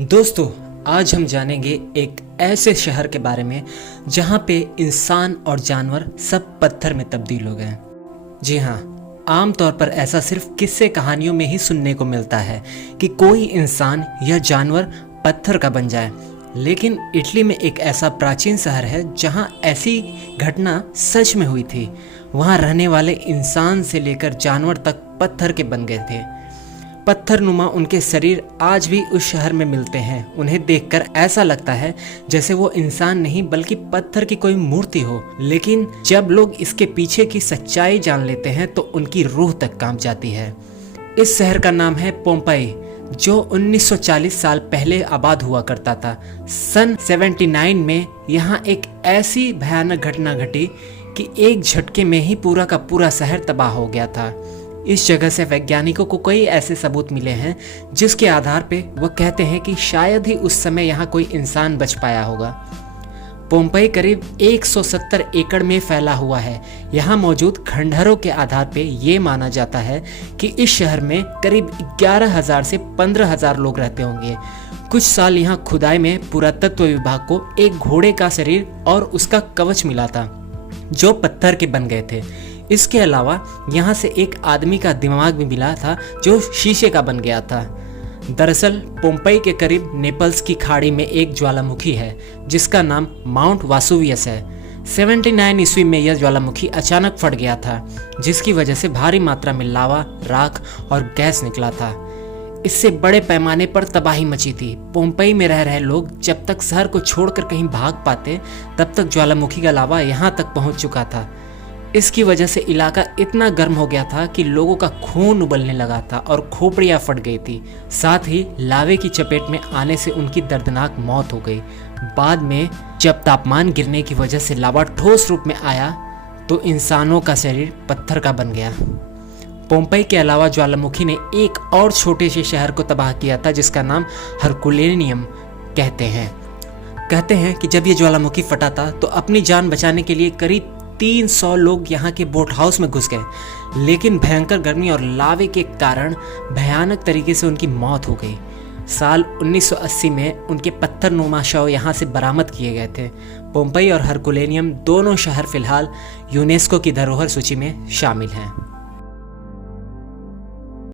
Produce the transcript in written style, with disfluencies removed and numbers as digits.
दोस्तों, आज हम जानेंगे एक ऐसे शहर के बारे में जहाँ पे इंसान और जानवर सब पत्थर में तब्दील हो गए। जी हाँ, आमतौर पर ऐसा सिर्फ किस्से कहानियों में ही सुनने को मिलता है कि कोई इंसान या जानवर पत्थर का बन जाए, लेकिन इटली में एक ऐसा प्राचीन शहर है जहाँ ऐसी घटना सच में हुई थी। वहाँ रहने वाले इंसान से लेकर जानवर तक पत्थर के बन गए थे। पत्थरनुमा उनके शरीर आज भी उस शहर में मिलते हैं। उन्हें देखकर ऐसा लगता है जैसे वो इंसान नहीं बल्कि पत्थर की कोई मूर्ति हो। लेकिन जब लोग इसके पीछे की सच्चाई जान लेते हैं तो उनकी रूह तक कांप जाती है। इस शहर का नाम है पोम्पई, जो 1940 साल पहले आबाद हुआ करता था। सन 79 में यहाँ एक ऐसी भयानक घटना घटी कि एक झटके में ही पूरा का पूरा शहर तबाह हो गया था। इस जगह से वैज्ञानिकों को कई ऐसे सबूत मिले हैं जिसके आधार पे वह कहते हैं कि शायद ही उस समय यहाँ कोई इंसान बच पाया होगा। पोम्पई करीब 170 एकड़ में फैला हुआ है। यहाँ मौजूद खंडहरों के आधार पे ये माना जाता है कि इस शहर में करीब 11,000 से 15,000 लोग रहते होंगे। कुछ साल यहाँ खुदाई में पुरातत्व विभाग को एक घोड़े का शरीर और उसका कवच मिला था जो पत्थर के बन गए थे। इसके अलावा यहाँ से एक आदमी का दिमाग भी मिला था जो शीशे का बन गया था। दरअसल पोम्पई के करीब नेपल्स की खाड़ी में एक ज्वालामुखी है जिसका नाम माउंट वासुवियस है। 79 ईस्वी में यह ज्वालामुखी अचानक फट गया था, जिसकी वजह से भारी मात्रा में लावा, राख और गैस निकला था। इससे बड़े पैमाने पर तबाही मची थी। पोम्पई में रह रहे लोग जब तक शहर को छोड़कर कहीं भाग पाते तब तक ज्वालामुखी का लावा यहाँ तक पहुँच चुका था। इसकी वजह से इलाका इतना गर्म हो गया था कि लोगों का खून उबलने लगा था और खोपड़ियां फट गई थी। साथ ही लावे की चपेट में आने से उनकी दर्दनाक मौत हो गई। बाद में जब तापमान गिरने की वजह से लावा ठोस रूप में आया तो इंसानों का शरीर पत्थर का बन गया। पोम्पई के अलावा ज्वालामुखी ने एक और छोटे से शहर को तबाह किया था जिसका नाम हरकुलेनियम कहते हैं कि जब ये ज्वालामुखी फटा था तो अपनी जान बचाने के लिए करीब 300 लोग यहाँ के बोट हाउस में घुस गए, लेकिन भयंकर गर्मी और लावे के कारण भयानक तरीके से उनकी मौत हो गई। साल 1980 में उनके पत्थरनुमा शव यहाँ से बरामद किए गए थे। पोम्पई और हरकुलेनियम दोनों शहर फिलहाल यूनेस्को की धरोहर सूची में शामिल हैं।